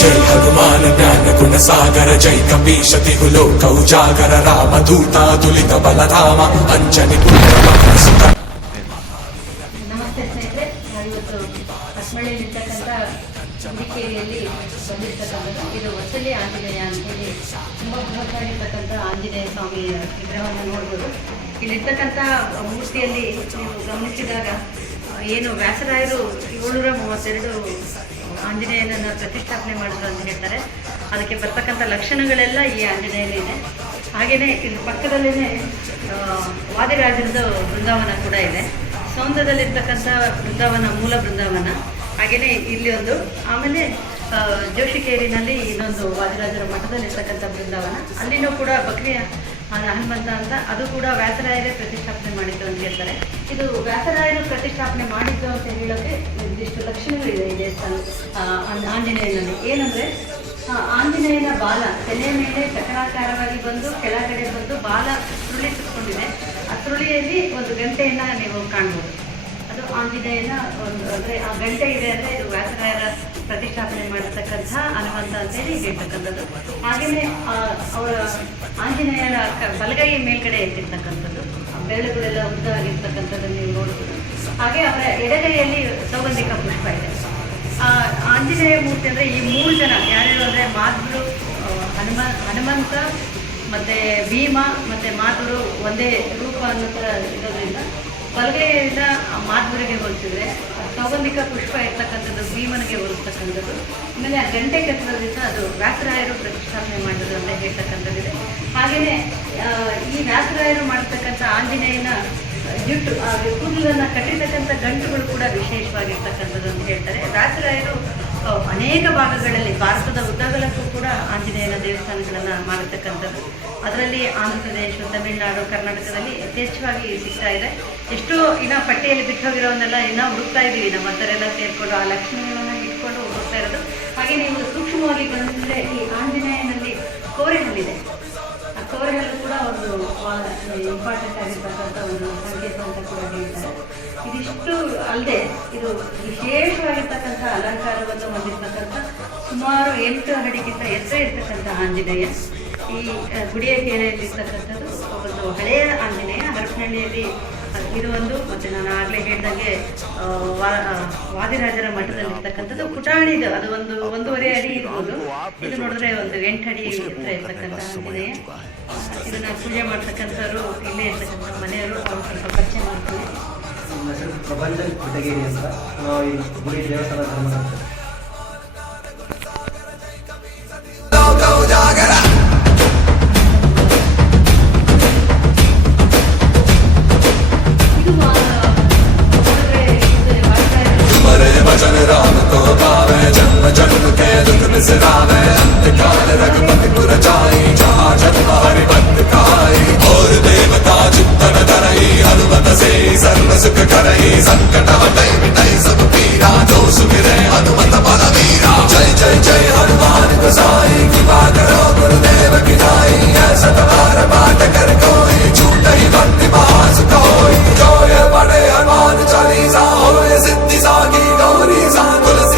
ಜೈ ಹನುಮಾನ ಜ್ಞಾನ ಗುಣ ಸಾಗರ, ಜೈ ಕಪೀಶ ತಿಹುಲೋಕ ಉಜಾಗರ, ರಾಮ ದೂತ ದುಲಿತ ಬಲಧಾಮ ಅಂಜನಿ ಸುತ. ನಮಸ್ತೆ ಸ್ನೇಹಿತರೆ ಇವತ್ತು ಪಶ್ಮಳಿಯಲ್ಲಿರ್ತಕ್ಕಂಥ ಹುಲಿಕೇರಿಯಲ್ಲಿ ಬಂದಿರ್ತಕ್ಕಂಥದ್ದು. ಇದು ವಸಲಿ ಆಂಜನೇಯ ಅಂತೇಳಿ ತುಂಬ ಬೃಹತ್ತಾಗಿರ್ತಕ್ಕಂಥ ಆಂಜನೇಯ ಸ್ವಾಮಿಯ ವಿಗ್ರಹವನ್ನು ನೋಡ್ಬೋದು. ಇಲ್ಲಿರ್ತಕ್ಕಂಥ ಮೂರ್ತಿಯಲ್ಲಿ ನೀವು ಗಮನಿಸಿದಾಗ ಏನು ವ್ಯಾಸರಾಯರು ಏಳ್ನೂರ ಮೂವತ್ತೆರಡು ಆಂಜನೇಯನನ್ನು ಪ್ರತಿಷ್ಠಾಪನೆ ಮಾಡಿದ್ರು ಅಂತ ಹೇಳ್ತಾರೆ. ಅದಕ್ಕೆ ಬರ್ತಕ್ಕಂಥ ಲಕ್ಷಣಗಳೆಲ್ಲ ಈ ಆಂಜನೇಯಲ್ಲಿ ಇದೆ. ಹಾಗೆಯೇ ಇಲ್ಲಿ ಪಕ್ಕದಲ್ಲೇ ವಾದಿರಾಜರದ್ದು ಬೃಂದಾವನ ಕೂಡ ಇದೆ. ಸೌಂದರ್ಯದಲ್ಲಿರ್ತಕ್ಕಂಥ ಬೃಂದಾವನ, ಮೂಲ ಬೃಂದಾವನ. ಹಾಗೆಯೇ ಇಲ್ಲಿ ಒಂದು, ಆಮೇಲೆ ಜೋಶಿಕೇರಿನಲ್ಲಿ ಇನ್ನೊಂದು ವಾದಿರಾಜರ ಮಠದಲ್ಲಿರ್ತಕ್ಕಂಥ ಬೃಂದಾವನ. ಅಲ್ಲಿನೂ ಕೂಡ ಬಕ್ರಿಯ ಹನುಮಂತ ಅಂತ, ಅದು ಕೂಡ ವ್ಯಾಸರಾಯರೇ ಪ್ರತಿಷ್ಠಾಪನೆ ಮಾಡಿದ್ದು ಅಂತ ಹೇಳ್ತಾರೆ. ಇದು ವ್ಯಾಸರಾಯರು ಪ್ರತಿಷ್ಠಾಪನೆ ಮಾಡಿದ್ದು ಅಂತ ಹೇಳೋಕೆ ನಿರ್ದಿಷ್ಟ ಲಕ್ಷಣಗಳಿದೆ ಈ ದೇವಸ್ಥಾನ ಆಂಜನೇಯನಲ್ಲಿ. ಏನಂದ್ರೆ ಆಂಜನೇಯನ ಬಾಲ ತಲೆ ಮೇಲೆ ಚಕ್ರಾಕಾರವಾಗಿ ಬಂದು ಕೆಳಗಡೆ ಬಂದು ಬಾಲ ಸುರುಳಿ ಸುತ್ತಕೊಂಡಿದೆ ಆ ಸುರುಳಿಯಲ್ಲಿ ಒಂದು ಗಂಟೆಯನ್ನ ನೀವು ಕಾಣ್ಬೋದು. ಅದು ಆಂಜನೇಯನ ಒಂದು, ಅಂದರೆ ಆ ಗಂಟೆ ಇದೆ ಅಂದರೆ ಇದು ವ್ಯಾಸರಾಯರ ಪ್ರತಿಷ್ಠಾಪನೆ ಮಾಡಿರ್ತಕ್ಕಂಥ ಹನುಮಂತ ಅಂತೇಳಿ ಹೇಳ್ತಕ್ಕಂಥದ್ದು. ಹಾಗೆಯೇ ಅವರ ಆಂಜನೇಯರ ಬಲಗೈ ಮೇಲ್ಗಡೆ ಎತ್ತಿರ್ತಕ್ಕಂಥದ್ದು. ಆ ಬೆರಳುಗಳೆಲ್ಲ ಉದ್ದ ಆಗಿರ್ತಕ್ಕಂಥದ್ದನ್ನು ನೀವು ನೋಡ್ಬೋದು. ಹಾಗೆ ಅವರ ಎಡಗೈಯಲ್ಲಿ ಸೌಗಂಧಿಕ ಪುಷ್ಪ ಇದೆ. ಆಂಜನೇಯ ಮೂರ್ತಿ ಅಂದರೆ ಈ ಮೂರು ಜನ, ಯಾರ್ಯಾರು ಅಂದರೆ ಮಾಧುರು ಹನುಮ, ಹನುಮಂತ ಮತ್ತು ಭೀಮ ಮತ್ತು ಮಾಧುರು ಒಂದೇ ರೂಪ ಅನ್ನೋ ಥರ ಇರೋದ್ರಿಂದ ಬಲಗೈಯಿಂದ ಆ ಮಾಧುರಿಗೆ ಹೋಲಿಸಿದ್ರೆ ಸೌಗಂಧಿಕ ಪುಷ್ಪ ಇರ್ತಕ್ಕಂಥದ್ದು ಭೀಮನಿಗೆ ಹೋಲಿಸ್ತಕ್ಕಂಥದ್ದು ಆಮೇಲೆ ಆ ಗಂಟೆ ಕಟ್ಟಿರೋದ್ರಿಂದ ಅದು ವ್ಯಾಸರಾಯರು ಪ್ರತಿಷ್ಠಾಪನೆ ಮಾಡಿದ್ರು ಅಂತ ಹೇಳ್ತಕ್ಕಂಥದ್ದಿದೆ. ಹಾಗೆಯೇ ಈ ವ್ಯಾಸರಾಯರು ಮಾಡ್ತಕ್ಕಂಥ ಆಂಜನೇಯನ ಜುಟ್ಟು ಆ ಕೂದಲನ್ನು ಕಟ್ಟಿರ್ತಕ್ಕಂಥ ಗಂಟುಗಳು ಕೂಡ ವಿಶೇಷವಾಗಿರ್ತಕ್ಕಂಥದ್ದು ಅಂತ ಹೇಳ್ತಾರೆ. ವ್ಯಾಸರಾಯರು ಅನೇಕ ಭಾಗಗಳಲ್ಲಿ ಭಾರತದ ಉದ್ದಗಲಕ್ಕೂ ಕೂಡ ಆಂಜನೇಯನ ದೇವಸ್ಥಾನಗಳನ್ನು ಮಾಡತಕ್ಕಂಥದ್ದು. ಅದರಲ್ಲಿ ಆಂಧ್ರ ಪ್ರದೇಶ ತಮಿಳುನಾಡು, ಕರ್ನಾಟಕದಲ್ಲಿ ಯಥೇಚ್ಛವಾಗಿ ಸಿಗ್ತಾ ಇದೆ. ಎಷ್ಟೋ ಇನ್ನ ಪಟ್ಟಿಯಲ್ಲಿ ಬಿಟ್ಟು ಹೋಗಿರೋವನ್ನೆಲ್ಲ ಇನ್ನೂ ಹುಡುಕ್ತಾ ಇದ್ದೀವಿ ನಮ್ಮ ಹತ್ತರೆಲ್ಲ ಸೇರಿಕೊಂಡು ಆ ಲಕ್ಷ್ಮಿಗಳನ್ನು ಇಟ್ಕೊಂಡು ಹುಡುಕ್ತಾ ಇರೋದು. ಹಾಗೆ ನೀವು ಸೂಕ್ಷ್ಮವಾಗಿ ಗಮನಿಸಿದ್ರೆ ಈ ಆಂಜನೇಯನಲ್ಲಿ ಕೋರೆಹಲ್ಲಿದೆ ಆ ಕೋರೆಹಲ್ಲು ಕೂಡ ಒಂದು ಇಂಪಾರ್ಟೆಂಟ್ ಆಗಿರ್ತಕ್ಕಂಥ ಒಂದು ಸಂಕೇತ ಅಂತ ಕೂಡ ಹೇಳ್ತಾರೆ. ಇದಿಷ್ಟು ಅಲ್ಲದೆ, ಇದು ವಿಶೇಷವಾಗಿರ್ತಕ್ಕಂಥ ಅಲಂಕಾರವನ್ನು ಹೊಂದಿರ್ತಕ್ಕಂಥ ಸುಮಾರು ಎಂಟು ಅಡಿಗಿಂತ ಎತ್ತರ ಇರ್ತಕ್ಕಂಥ ಆಂಜನೇಯ. ಈ ಗುಡಿಯ ಕೆರೆಯಲ್ಲಿರ್ತಕ್ಕಂಥದ್ದು ಒಂದು ಹಳೆಯ ಆಂಜನೇಯ ಹರಪನಹಳ್ಳಿಯಲ್ಲಿ ಇದು ಒಂದು, ಮತ್ತು ನಾನು ಆಗಲೇ ಹೇಳ್ದಂಗೆ ವಾದಿರಾಜರ ಮಠದಲ್ಲಿರ್ತಕ್ಕಂಥದ್ದು ಪುಟಾಣಿ ಇದು ಅದು ಒಂದು, ಒಂದೂವರೆ ಅಡಿ ಇರ್ಬೋದು. ಇದು ನೋಡಿದ್ರೆ ಒಂದು ಎಂಟು ಅಡಿ ಇರ್ತಕ್ಕಂಥ ಆಂಜನೇಯ. ಇದನ್ನ ಪೂಜೆ ಮಾಡ್ತಕ್ಕಂಥವ್ರು ಇಲ್ಲೇ ಇರ್ತಕ್ಕಂಥ ಮನೆಯವರು ಸ್ವಲ್ಪ ಪರಿಚಯ ಮಾಡ್ತಾರೆ. ನಮ್ಮ ಹೆಸರು ಕೊಟಗೇರಿ ಅಂತ ಈ ಗುಡಿ ದೇವಸ್ಥಾನ ಧರ್ಮ ಇದು ಆ, ದುಃಖ ಇದು